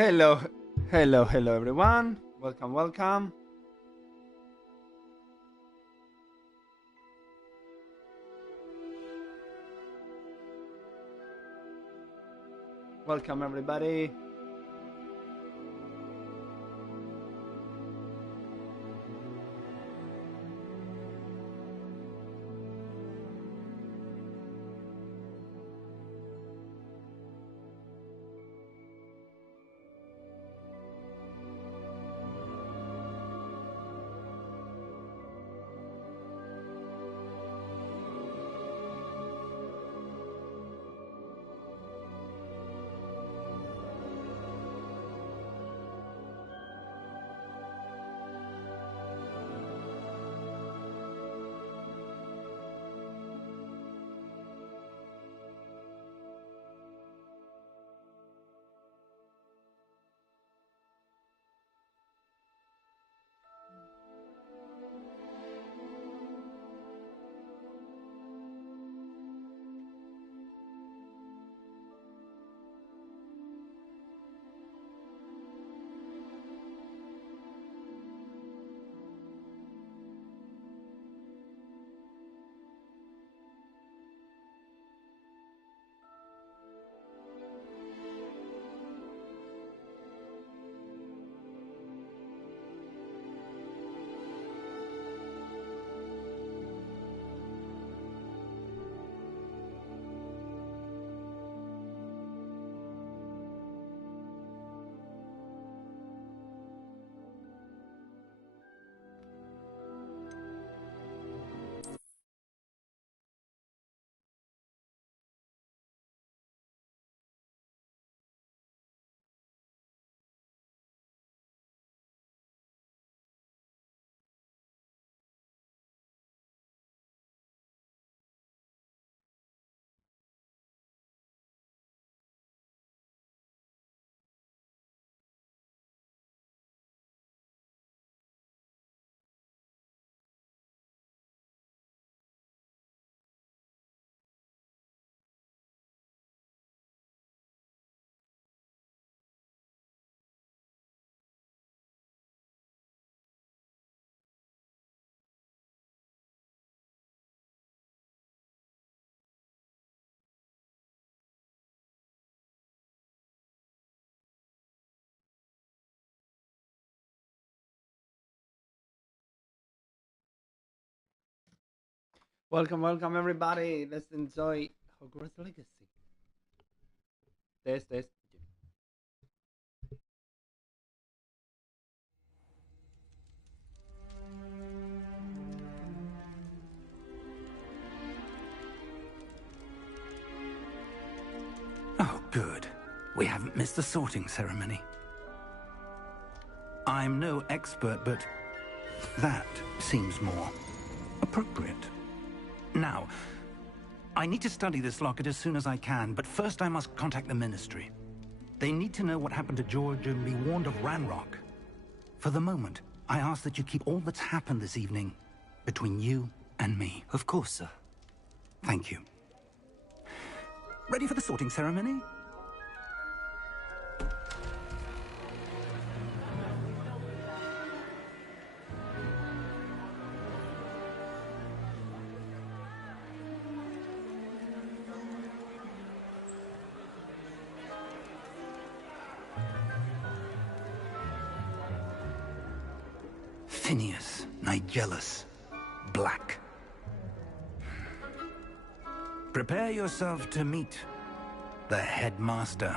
Hello, hello everyone. Welcome, welcome. Welcome everybody. Welcome everybody. Let's enjoy Hogwarts Legacy. Test. Oh, good. We haven't missed the sorting ceremony. I'm no expert, but that seems more appropriate. Now, I need to study this locket as soon as I can, but first I must contact the Ministry. They need to know what happened to George and be warned of Ranrock. For the moment, I ask that you keep all that's happened this evening between you and me. Of course, sir. Thank you. Ready for the sorting ceremony? Phineas, Nigellus, Black. Prepare yourself to meet the headmaster.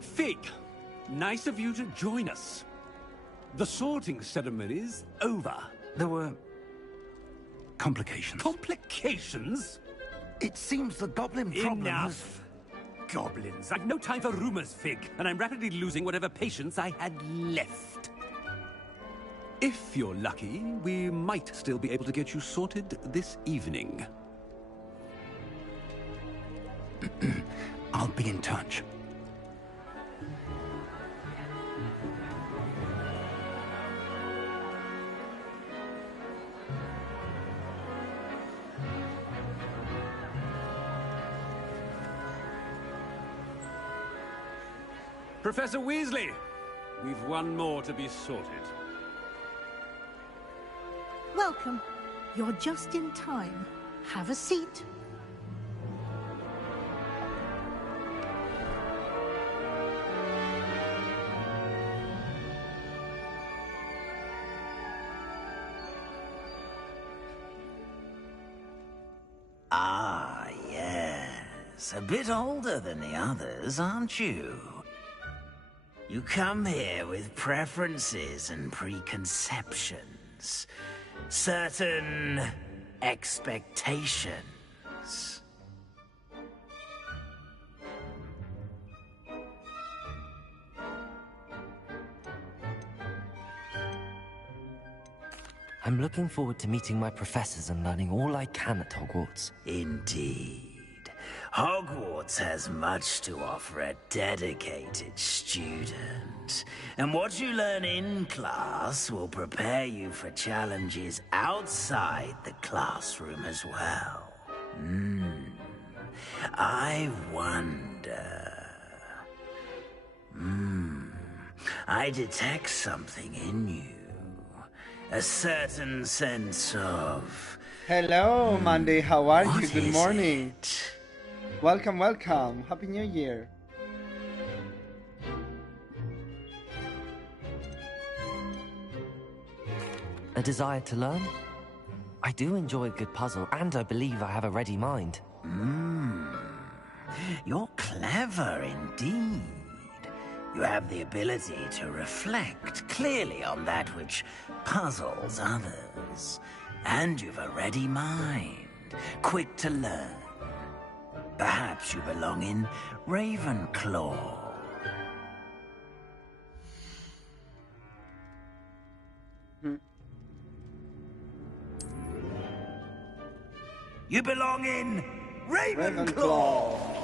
Fig, nice of you to join us. The sorting ceremony's over. There were complications. Complications? It seems the goblin problem has... Enough! Goblins. I've no time for rumors, Fig, and I'm rapidly losing whatever patience I had left. If you're lucky, we might still be able to get you sorted this evening. I'll be in touch. Professor Weasley, we've one more to be sorted. Welcome. You're just in time. Have a seat. Ah, yes. A bit older than the others, aren't you? You come here with preferences and preconceptions. Certain expectations. I'm looking forward to meeting my professors and learning all I can at Hogwarts. Indeed. Hogwarts has much to offer a dedicated student. And what you learn in class will prepare you for challenges outside the classroom as well. I wonder... I detect something in you. A certain sense of... Hello, Mandy. How are you? what Good is morning. it? Welcome, welcome. Happy New Year. A desire to learn? I do enjoy a good puzzle, and I believe I have a ready mind. You're clever indeed. You have the ability to reflect clearly on that which puzzles others. And you've a ready mind, quick to learn. Perhaps you belong in Ravenclaw. You belong in Ravenclaw! Ravenclaw.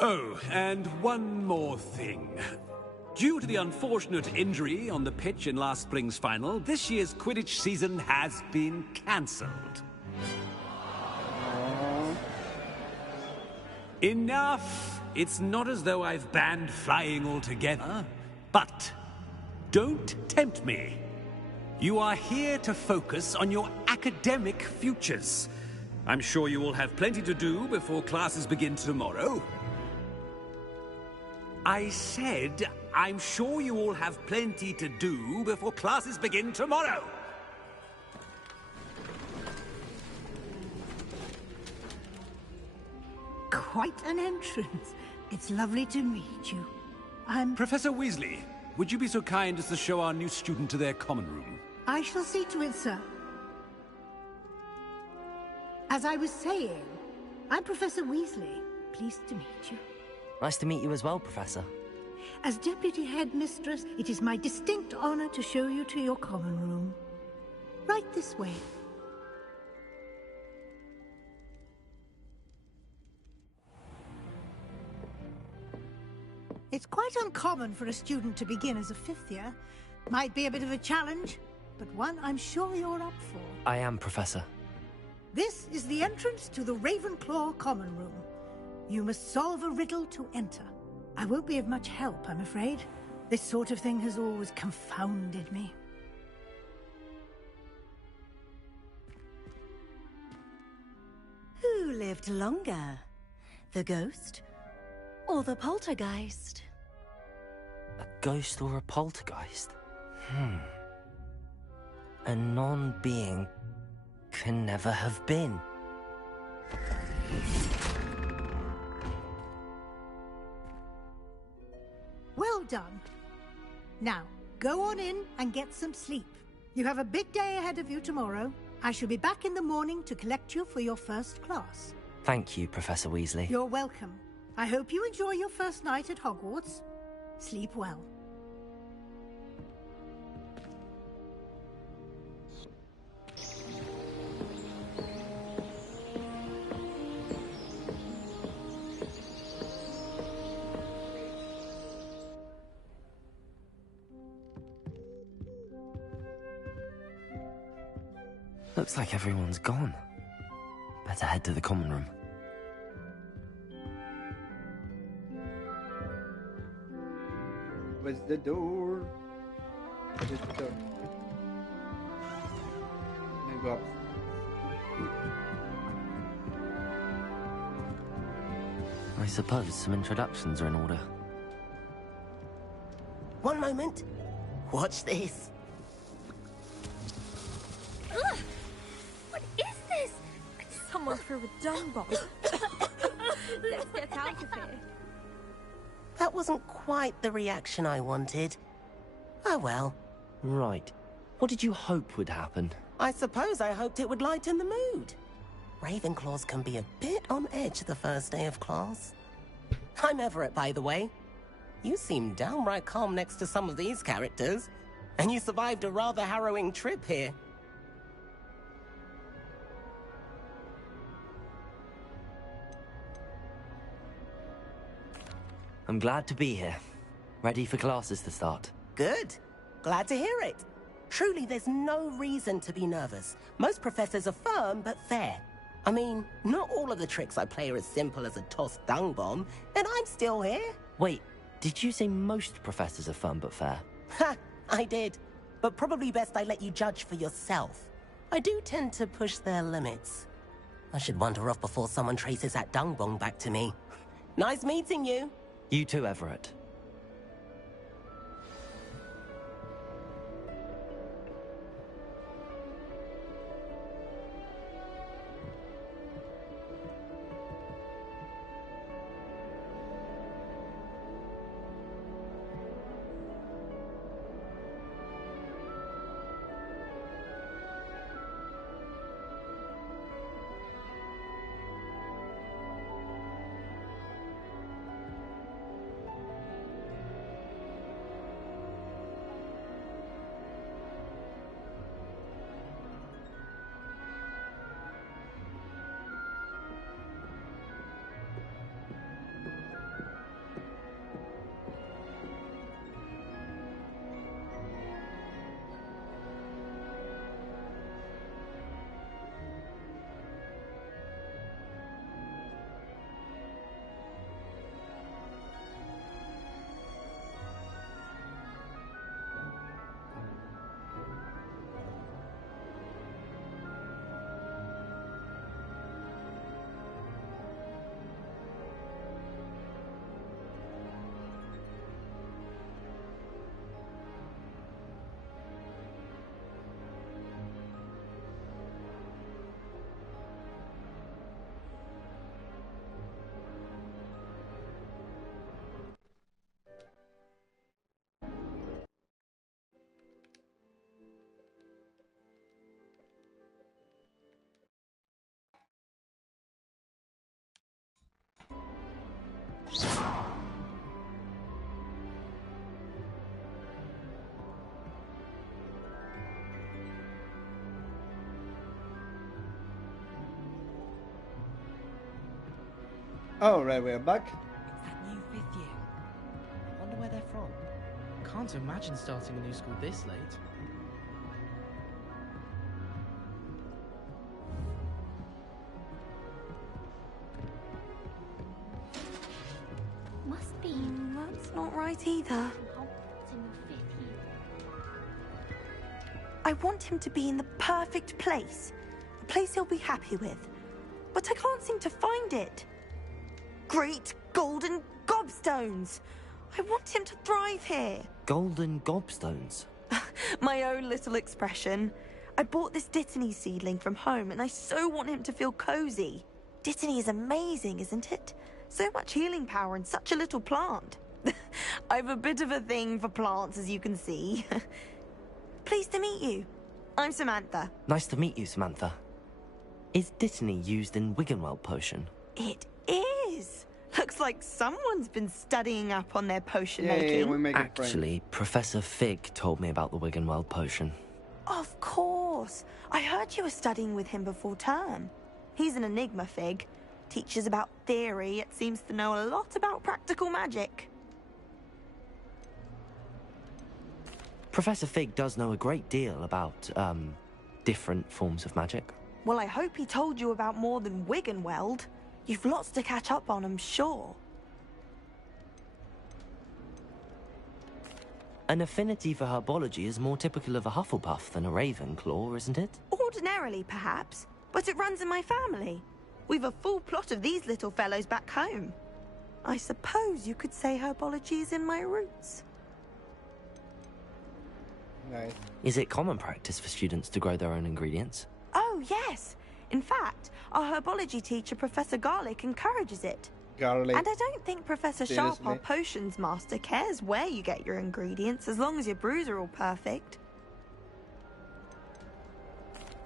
Oh, and one more thing. Due to the unfortunate injury on the pitch in last spring's final, this year's Quidditch season has been cancelled. Enough! It's not as though I've banned flying altogether, but don't tempt me. You are here to focus on your academic futures. I'm sure you will have plenty to do before classes begin tomorrow. I said, I'm sure you all have plenty to do before classes begin tomorrow. Quite an entrance. It's lovely to meet you. Professor Weasley, would you be so kind as to show our new student to their common room? I shall see to it, sir. As I was saying, I'm Professor Weasley. Pleased to meet you. Nice to meet you as well, Professor. As Deputy Headmistress, it is my distinct honor to show you to your common room. Right this way. It's quite uncommon for a student to begin as a fifth year. Might be a bit of a challenge, but one I'm sure you're up for. I am, Professor. This is the entrance to the Ravenclaw common room. You must solve a riddle to enter. I won't be of much help, I'm afraid. This sort of thing has always confounded me. Who lived longer? The ghost or the poltergeist? A ghost or a poltergeist? A non-being can never have been. Well done. Now, go on in and get some sleep. You have a big day ahead of you tomorrow. I shall be back in the morning to collect you for your first class. Thank you, Professor Weasley. You're welcome. I hope you enjoy your first night at Hogwarts. Sleep well. Looks like everyone's gone. Better head to the common room. Where's the door? Where's the door? And go up. I suppose some introductions are in order. One moment. Watch this. Ugh! What is this? Someone threw a dung bomb. Let's get out of here. That wasn't quite the reaction I wanted. Oh well. Right. What did you hope would happen? I suppose I hoped it would lighten the mood. Ravenclaws can be a bit on edge the first day of class. I'm Everett, by the way. You seem downright calm next to some of these characters. And you survived a rather harrowing trip here. I'm glad to be here. Ready for classes to start. Good. Glad to hear it. Truly, there's no reason to be nervous. Most professors are firm but fair. I mean, not all of the tricks I play are as simple as a tossed dung bomb, and I'm still here. Wait, did you say most professors are fun but fair? Ha! I did. But probably best I let you judge for yourself. I do tend to push their limits. I should wander off before someone traces that dung bomb back to me. Nice meeting you. You too, Everett. Oh, right, we're back. It's that new fifth year. I wonder where they're from. Can't imagine starting a new school this late. Must be. That's not right either. Hogwarts in the 5th year. I want him to be in the perfect place. A place he'll be happy with. But I can't seem to find it. Great golden gobstones! I want him to thrive here. Golden gobstones? My own little expression. I bought this Dittany seedling from home and I so want him to feel cozy. Dittany is amazing, isn't it? So much healing power in such a little plant. I've a bit of a thing for plants, as you can see. Pleased to meet you. I'm Samantha. Nice to meet you, Samantha. Is Dittany used in Wiggenweld potion? It is. Looks like someone's been studying up on their potion Yeah, making. we're making Actually, Professor Fig told me about the Wiggenweld potion. Of course. I heard you were studying with him before term. He's an enigma, Fig. Teaches about theory, yet seems to know a lot about practical magic. Professor Fig does know a great deal about, different forms of magic. Well, I hope he told you about more than Wiggenweld. You've lots to catch up on, I'm sure. An affinity for herbology is more typical of a Hufflepuff than a Ravenclaw, isn't it? Ordinarily, perhaps, but it runs in my family. We've a full plot of these little fellows back home. I suppose you could say herbology is in my roots. Nice. Is it common practice for students to grow their own ingredients? Oh, yes. In fact, our herbology teacher, Professor Garlick, encourages it. Garlic. And I don't think Professor Sharp, Seriously? our potions master, cares where you get your ingredients, as long as your brews are all perfect.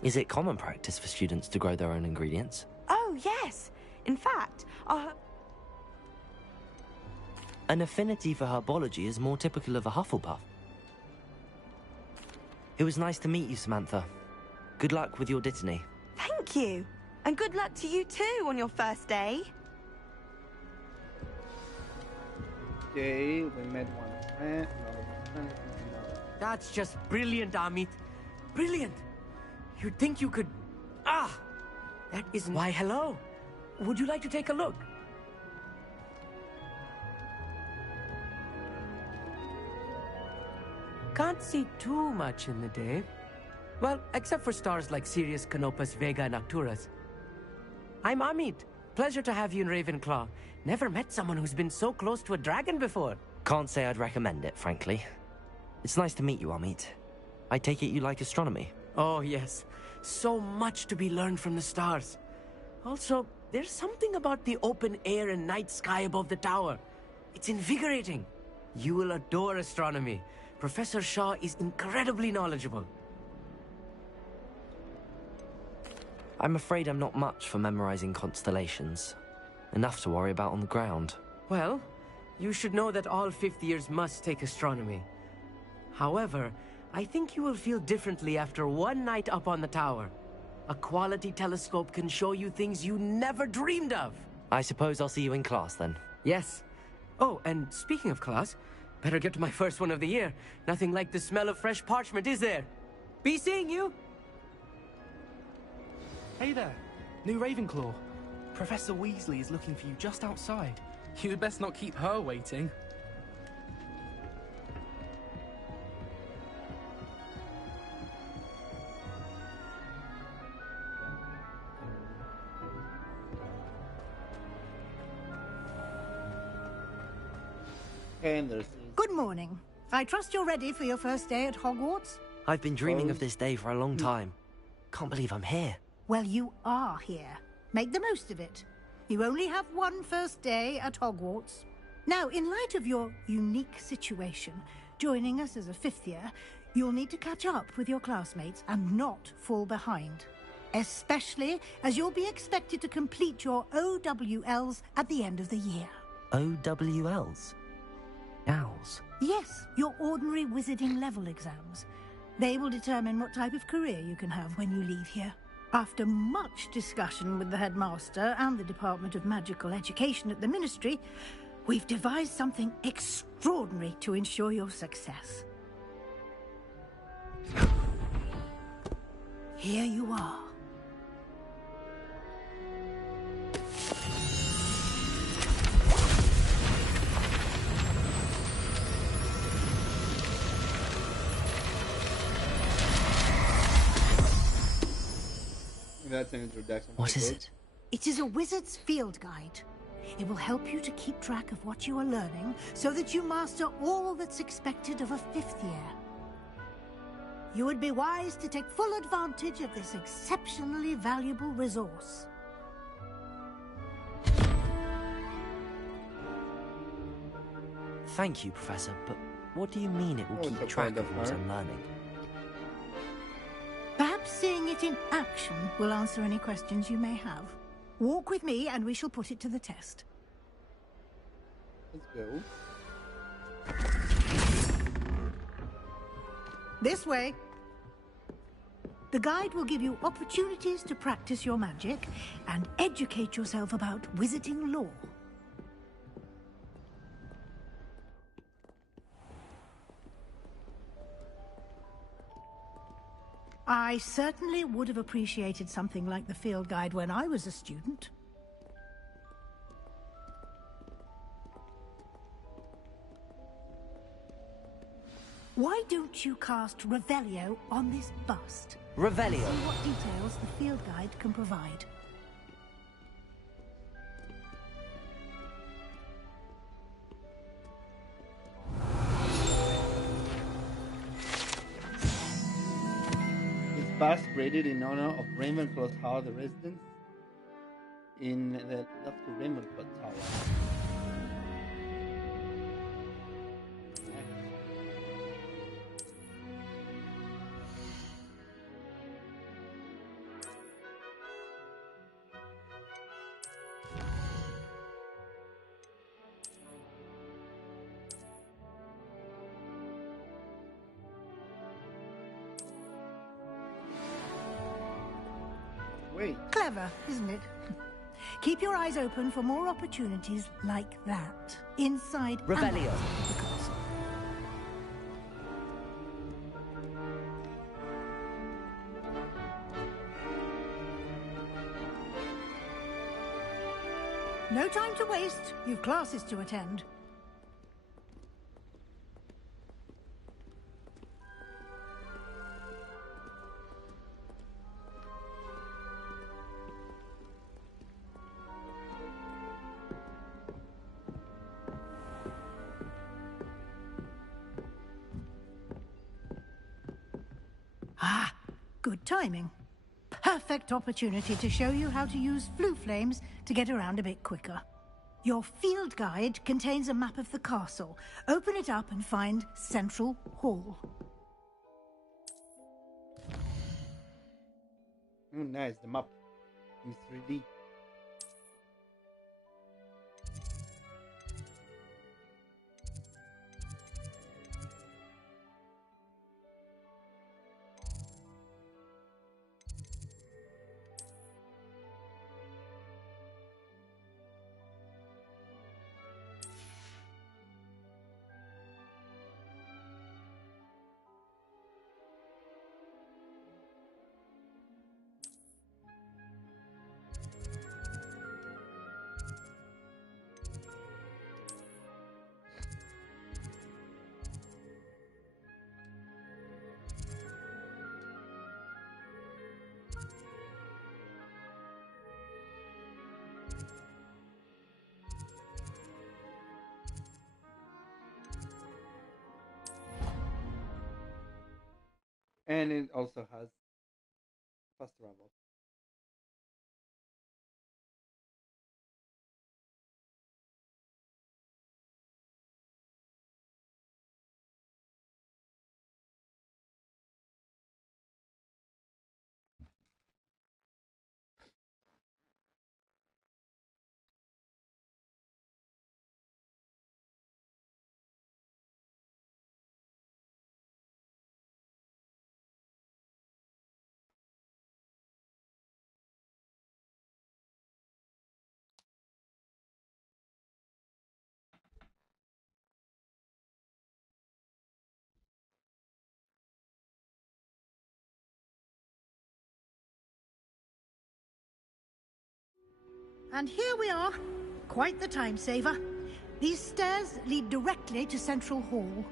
Is it common practice for students to grow their own ingredients? Oh, yes. In fact, our... An affinity for herbology is more typical of a Hufflepuff. It was nice to meet you, Samantha. Good luck with your dittany. Thank you. And good luck to you too on your first day. Okay, we met one friend. That's just brilliant, Amit. Brilliant. You'd think you could... Ah! That isn't... Why, hello. Would you like to take a look? Can't see too much in the day. Well, except for stars like Sirius, Canopus, Vega, and Arcturus. I'm Amit. Pleasure to have you in Ravenclaw. Never met someone who's been so close to a dragon before. Can't say I'd recommend it, frankly. It's nice to meet you, Amit. I take it you like astronomy. Oh, yes. So much to be learned from the stars. Also, there's something about the open air and night sky above the tower. It's invigorating. You will adore astronomy. Professor Shaw is incredibly knowledgeable. I'm afraid I'm not much for memorizing constellations. Enough to worry about on the ground. Well, you should know that all fifth years must take astronomy. However, I think you will feel differently after one night up on the tower. A quality telescope can show you things you never dreamed of. I suppose I'll see you in class then. Yes. Oh, and speaking of class, better get to my first one of the year. Nothing like the smell of fresh parchment, is there? Be seeing you! Hey there, new Ravenclaw. Professor Weasley is looking for you just outside. You'd best not keep her waiting. Anderson. Good morning. I trust you're ready for your first day at Hogwarts? I've been dreaming of this day for a long time. Can't believe I'm here. Well, you are here. Make the most of it. You only have one first day at Hogwarts. Now, in light of your unique situation, joining us as a fifth year, you'll need to catch up with your classmates and not fall behind. Especially as you'll be expected to complete your OWLs at the end of the year. OWLs? Owls? Yes, your ordinary wizarding level exams. They will determine what type of career you can have when you leave here. After much discussion with the headmaster and the Department of Magical Education at the Ministry, we've devised something extraordinary to ensure your success. Here you are. That's an introduction. What is it? It is a wizard's field guide. It will help you to keep track of what you are learning so that you master all that's expected of a fifth year. You would be wise to take full advantage of this exceptionally valuable resource. Thank you, Professor, but what do you mean it will What's keep the track point of of what her? I'm learning? Perhaps seeing it in action will answer any questions you may have. Walk with me and we shall put it to the test. Let's go. This way. The guide will give you opportunities to practice your magic and educate yourself about wizarding lore. I certainly would have appreciated something like the field guide when I was a student. Why don't you cast Revelio on this bust? Revelio. See what details the field guide can provide. This bust created in honor of Ravenclaw's Hall, the residence in the lofty Ravenclaw Tower. Wait. Clever, isn't it? Keep your eyes open for more opportunities like that. Inside and Revelio. outside the castle. No time to waste. You've classes to attend. Ah, good timing. Perfect opportunity to show you how to use flue flames to get around a bit quicker. Your field guide contains a map of the castle. Open it up and find Central Hall. Oh, nice. The map in 3D. And it also has fast travel. And here we are. Quite the time saver. These stairs lead directly to Central Hall.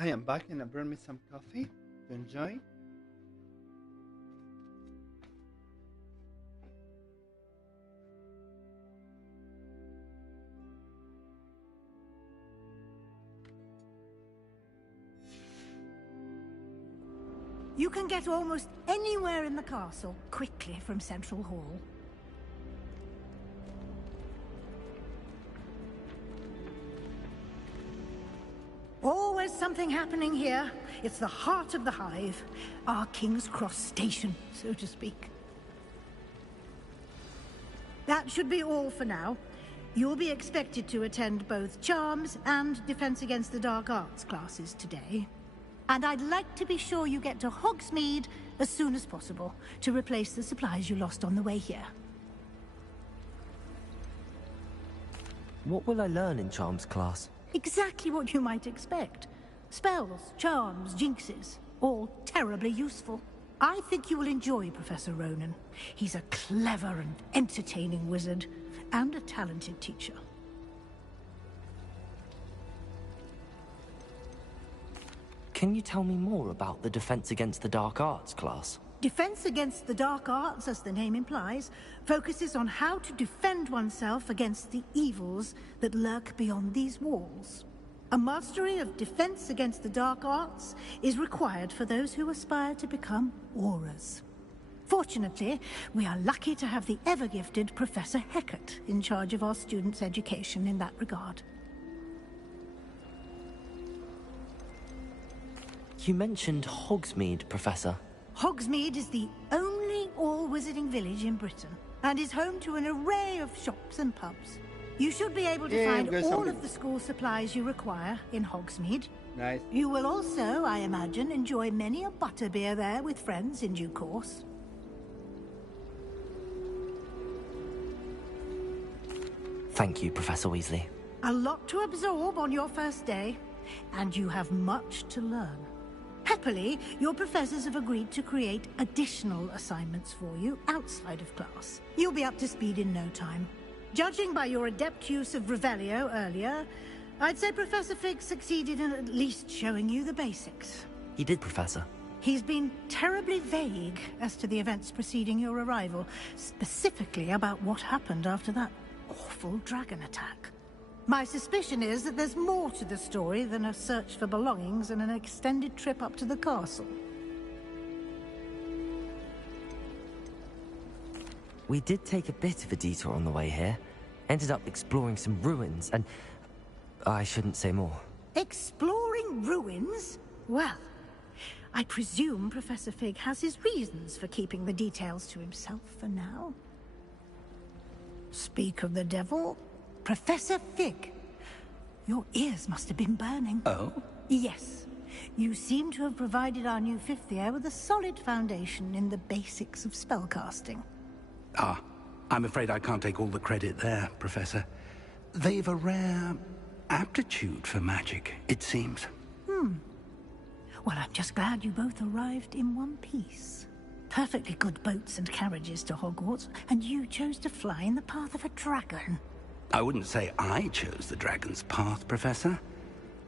I am back and I brought me some coffee to enjoy. You can get almost anywhere in the castle quickly from Central Hall. Always something happening here. It's the heart of the hive. Our King's Cross station, so to speak. That should be all for now. You'll be expected to attend both Charms and Defense Against the Dark Arts classes today. And I'd like to be sure you get to Hogsmeade as soon as possible to replace the supplies you lost on the way here. What will I learn in Charms class? Exactly what you might expect. Spells, charms, jinxes, all terribly useful. I think you will enjoy Professor Ronan. He's a clever and entertaining wizard, and a talented teacher. Can you tell me more about the Defense Against the Dark Arts class? Defense Against the Dark Arts, as the name implies, focuses on how to defend oneself against the evils that lurk beyond these walls. A mastery of Defense Against the Dark Arts is required for those who aspire to become Aurors. Fortunately, we are lucky to have the ever-gifted Professor Hecat in charge of our students' education in that regard. You mentioned Hogsmeade, Professor. Hogsmeade is the only all-wizarding village in Britain, and is home to an array of shops and pubs. You should be able to find all of the school supplies you require in Hogsmeade. Nice. You will also, I imagine, enjoy many a butterbeer there with friends in due course. Thank you, Professor Weasley. A lot to absorb on your first day, and you have much to learn. Happily, your professors have agreed to create additional assignments for you outside of class. You'll be up to speed in no time. Judging by your adept use of Revelio earlier, I'd say Professor Fig succeeded in at least showing you the basics. He did, Professor. He's been terribly vague as to the events preceding your arrival, specifically about what happened after that awful dragon attack. My suspicion is that there's more to the story than a search for belongings and an extended trip up to the castle. We did take a bit of a detour on the way here. Ended up exploring some ruins, and I shouldn't say more. Exploring ruins? Well, I presume Professor Fig has his reasons for keeping the details to himself for now. Speak of the devil, Professor Fig. Your ears must have been burning. Oh? Yes. You seem to have provided our new fifth year with a solid foundation in the basics of spellcasting. Ah, I'm afraid I can't take all the credit there, Professor. They've a rare aptitude for magic, it seems. Well, I'm just glad you both arrived in one piece. Perfectly good boats and carriages to Hogwarts, and you chose to fly in the path of a dragon. I wouldn't say I chose the dragon's path, Professor.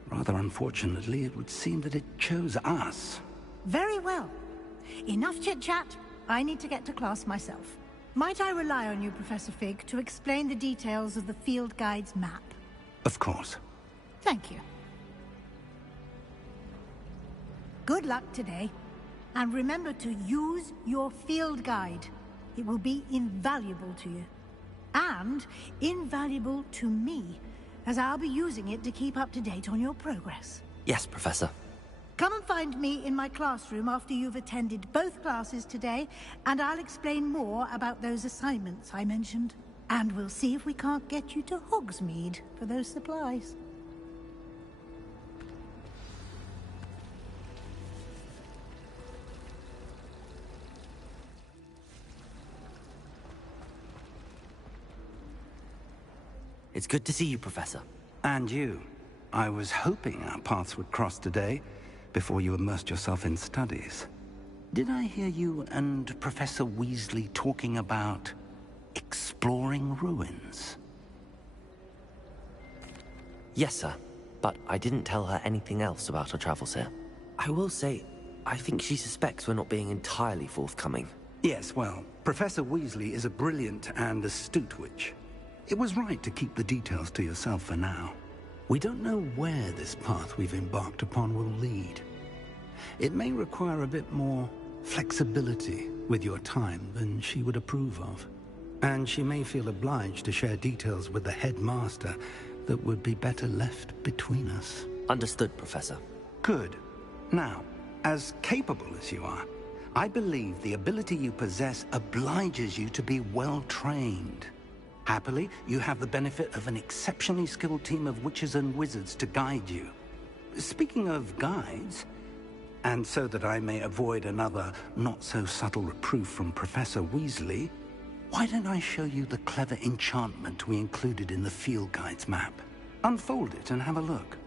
Rather unfortunately, it would seem that it chose us. Very well. Enough chit-chat. I need to get to class myself. Might I rely on you, Professor Fig, to explain the details of the field guide's map? Of course. Thank you. Good luck today. And remember to use your field guide. It will be invaluable to you. And invaluable to me, as I'll be using it to keep up to date on your progress. Yes, Professor. Come and find me in my classroom after you've attended both classes today, and I'll explain more about those assignments I mentioned. And we'll see if we can't get you to Hogsmeade for those supplies. It's good to see you, Professor. And you. I was hoping our paths would cross today, before you immersed yourself in studies. Did I hear you and Professor Weasley talking about exploring ruins? Yes, sir. but I didn't tell her anything else about her travels here. I will say, I think she suspects we're not being entirely forthcoming. Yes, well, Professor Weasley is a brilliant and astute witch. It was right to keep the details to yourself for now. We don't know where this path we've embarked upon will lead. It may require a bit more flexibility with your time than she would approve of. And she may feel obliged to share details with the headmaster that would be better left between us. Understood, Professor. Good. Now, as capable as you are, I believe the ability you possess obliges you to be well-trained. Happily, you have the benefit of an exceptionally skilled team of witches and wizards to guide you. Speaking of guides, and so that I may avoid another not-so-subtle reproof from Professor Weasley, why don't I show you the clever enchantment we included in the field guide's map? Unfold it and have a look.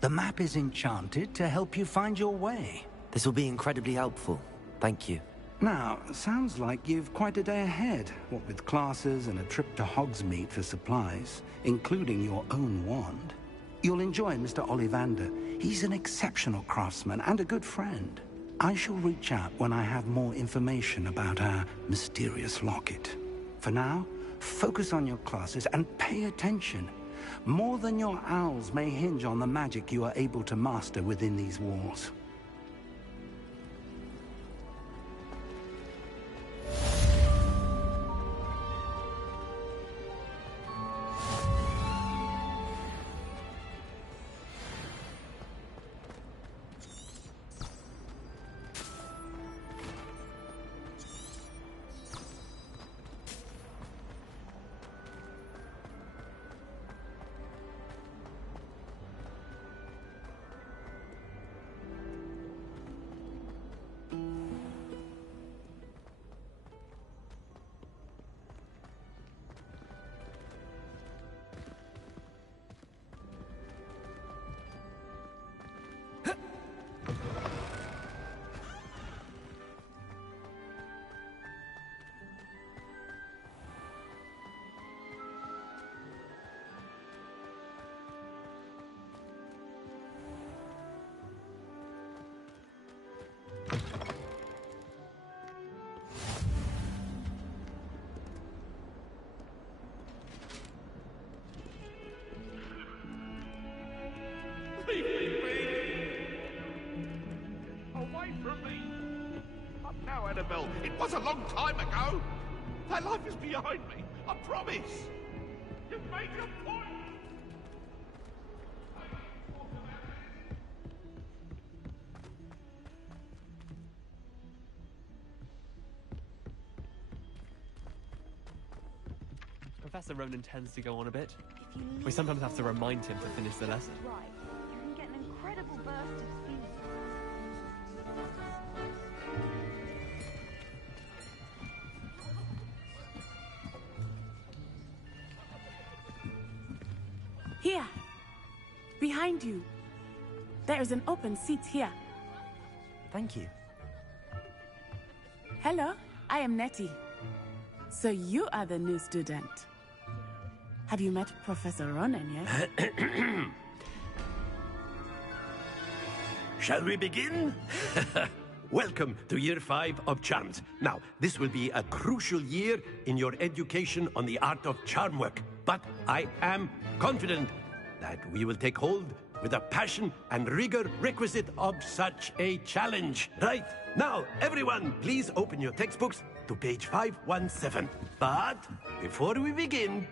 The map is enchanted to help you find your way. This will be incredibly helpful. Thank you. Now, sounds like you've quite a day ahead, what with classes and a trip to Hogsmeade for supplies, including your own wand. You'll enjoy Mr. Ollivander. He's an exceptional craftsman and a good friend. I shall reach out when I have more information about our mysterious locket. For now, focus on your classes and pay attention. More than your owls may hinge on the magic you are able to master within these walls. away from me! Up now, Annabelle. It was a long time ago. That life is behind me. I promise. You've made your point. Professor Ronan tends to go on a bit. We sometimes have to remind him to finish the lesson. Right, you can get an incredible burst of speed. Here. Behind you. There is an open seat here. Thank you. Hello, I am Nettie. So you are the new student. Have you met Professor Ronan yet? Shall we begin? Welcome to Year 5 of Charms. Now, this will be a crucial year in your education on the art of charm work. But I am confident that we will take hold with the passion and rigor requisite of such a challenge. Right, now, everyone, please open your textbooks to page 517. But before we begin,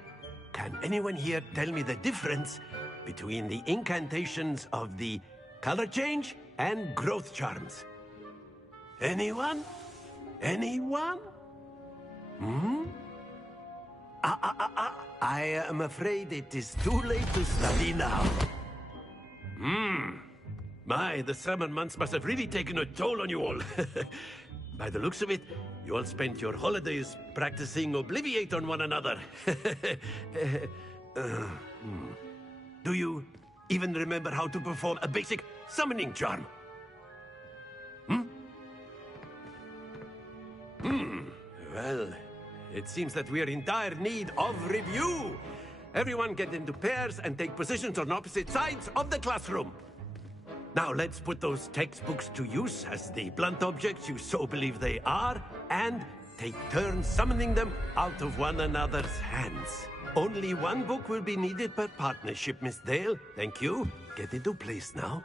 can anyone here tell me the difference between the incantations of the color change and growth charms? Anyone? Anyone? Hmm? I am afraid it is too late to study now. My, the summer months must have really taken a toll on you all. By the looks of it, you all spent your holidays practicing Obliviate on one another. Do you even remember how to perform a basic summoning charm? Well, it seems that we are in dire need of review. Everyone get into pairs and take positions on opposite sides of the classroom. Now let's put those textbooks to use as the blunt objects you so believe they are, and take turns summoning them out of one another's hands. Only one book will be needed per partnership, Miss Dale. Thank you. Get into place now.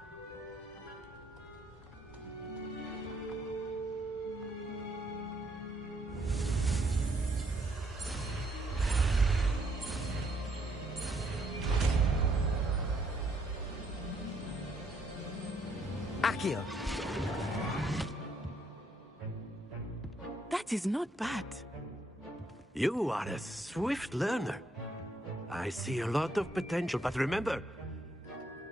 Accio! That is not bad. You are a swift learner. I see a lot of potential, but remember,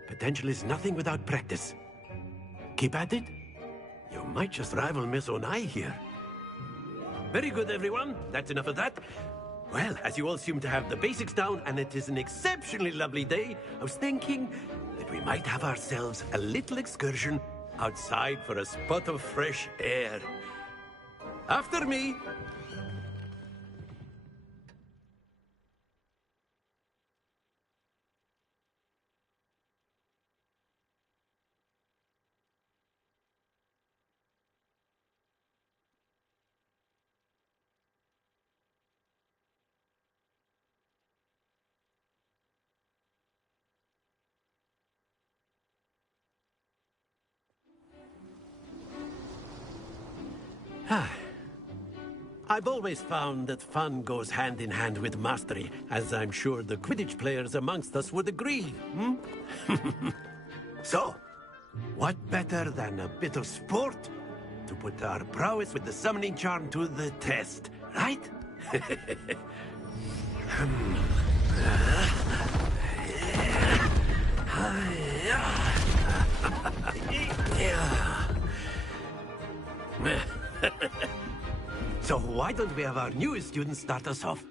potential is nothing without practice. Keep at it. You might just rival Miss Onai here. Very good, everyone. That's enough of that. Well, as you all seem to have the basics down, and it is an exceptionally lovely day, I was thinking that we might have ourselves a little excursion outside for a spot of fresh air. After me! I've always found that fun goes hand in hand with mastery, as I'm sure the Quidditch players amongst us would agree. So, what better than a bit of sport to put our prowess with the summoning charm to the test, right? So why don't we have our newest student start us off?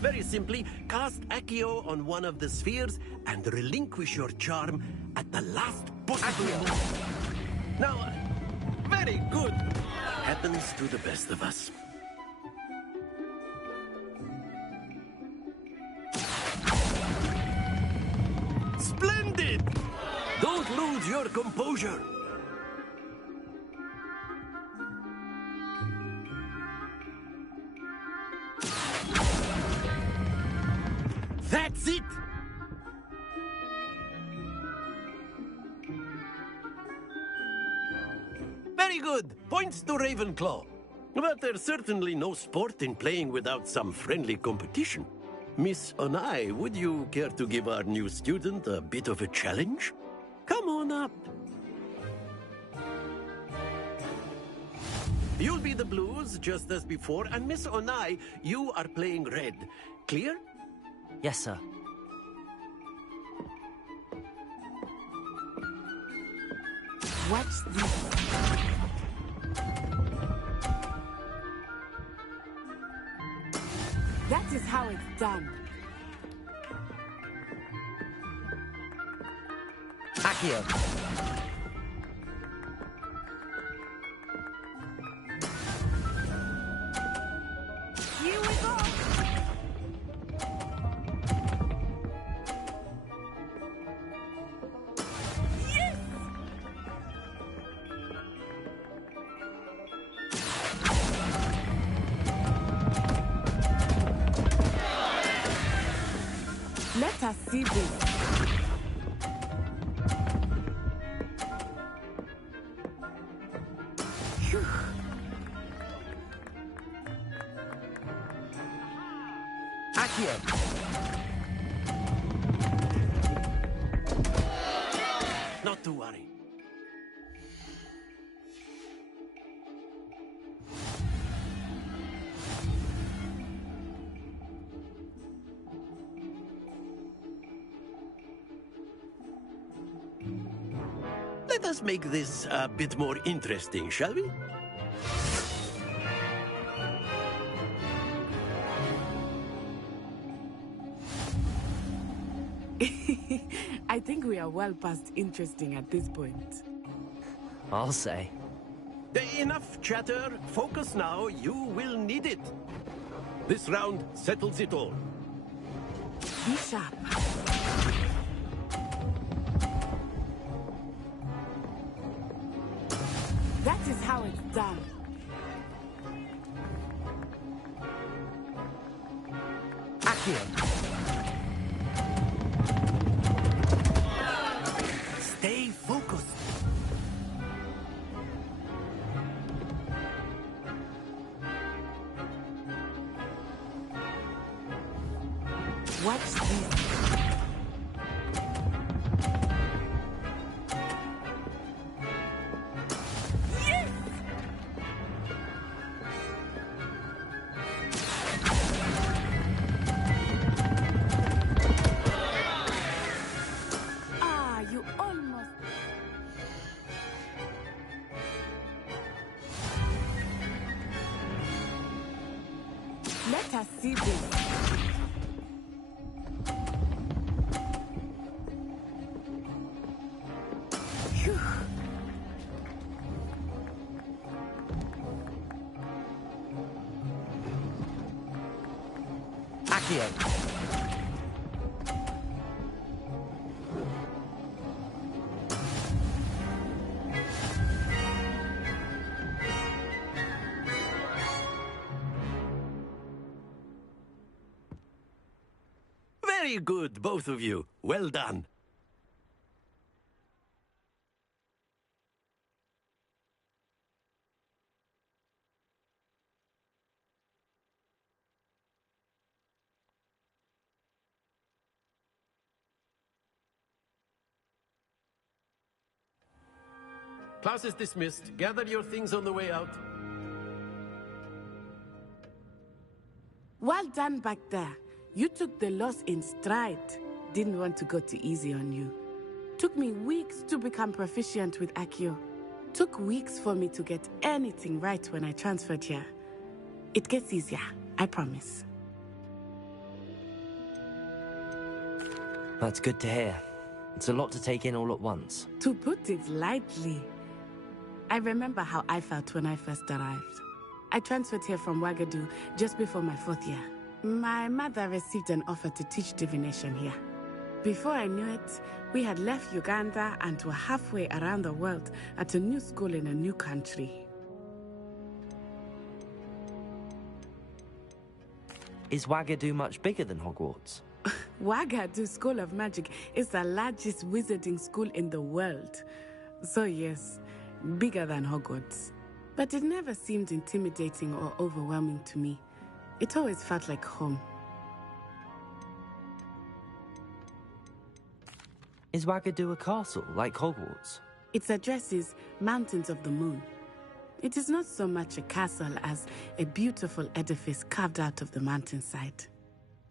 Very simply, cast Accio on one of the spheres and relinquish your charm at the last possible moment. Now, very good. Happens to the best of us. Splendid! Don't lose your composure. That's it! Very good. Points to Ravenclaw. But there's certainly no sport in playing without some friendly competition. Miss Onai, would you care to give our new student a bit of a challenge? Come on up. You'll be the blues, just as before, and Miss Onai, you are playing red. Clear? Yes, sir. Watch this. That is how it's done. Accio. Here we go! Yes! Let us see this. Phew. Accio. Not to worry. Let us make this a bit more interesting, shall we? I think we are well past interesting at this point. I'll say. Enough chatter. Focus now. You will need it. This round settles it all. Be sharp. That is how it's done. Accio. Stay focused. Watch this. Yes! Ah, you almost... Let us see this. Phew. Accio. Very good, both of you. Well done. Class is dismissed. Gather your things on the way out. Well done back there. You took the loss in stride. Didn't want to go too easy on you. Took me weeks to become proficient with Accio. Took weeks for me to get anything right when I transferred here. It gets easier, I promise. That's good to hear. It's a lot to take in all at once. To put it lightly, I remember how I felt when I first arrived. I transferred here from Wagadu just before my 4th year. My mother received an offer to teach divination here. Before I knew it, we had left Uganda and were halfway around the world at a new school in a new country. Is Wagadu much bigger than Hogwarts? Wagadu School of Magic is the largest wizarding school in the world. So yes, bigger than Hogwarts. But it never seemed intimidating or overwhelming to me. It always felt like home. Is Wagadu a castle, like Hogwarts? Its address is Mountains of the Moon. It is not so much a castle as a beautiful edifice carved out of the mountainside.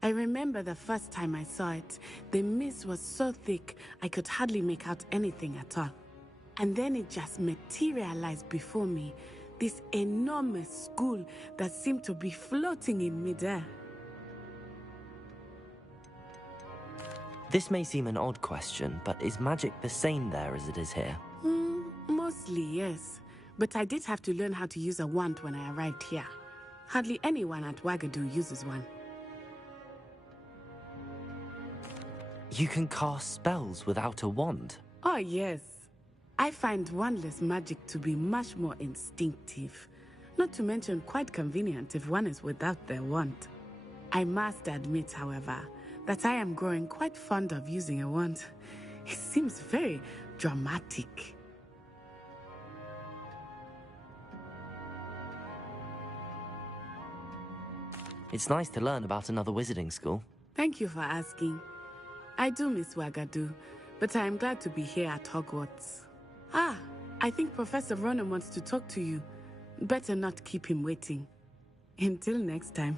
I remember the first time I saw it, the mist was so thick I could hardly make out anything at all. And then it just materialized before me, this enormous school that seemed to be floating in midair. This may seem an odd question, but is magic the same there as it is here? Mostly, yes. But I did have to learn how to use a wand when I arrived here. Hardly anyone at Wagadu uses one. You can cast spells without a wand? Oh, yes. I find wandless magic to be much more instinctive. Not to mention quite convenient if one is without their wand. I must admit, however, that I am growing quite fond of using a wand. It seems very dramatic. It's nice to learn about another wizarding school. Thank you for asking. I do miss Wagadu, but I am glad to be here at Hogwarts. Ah, I think Professor Ronan wants to talk to you. Better not keep him waiting. Until next time.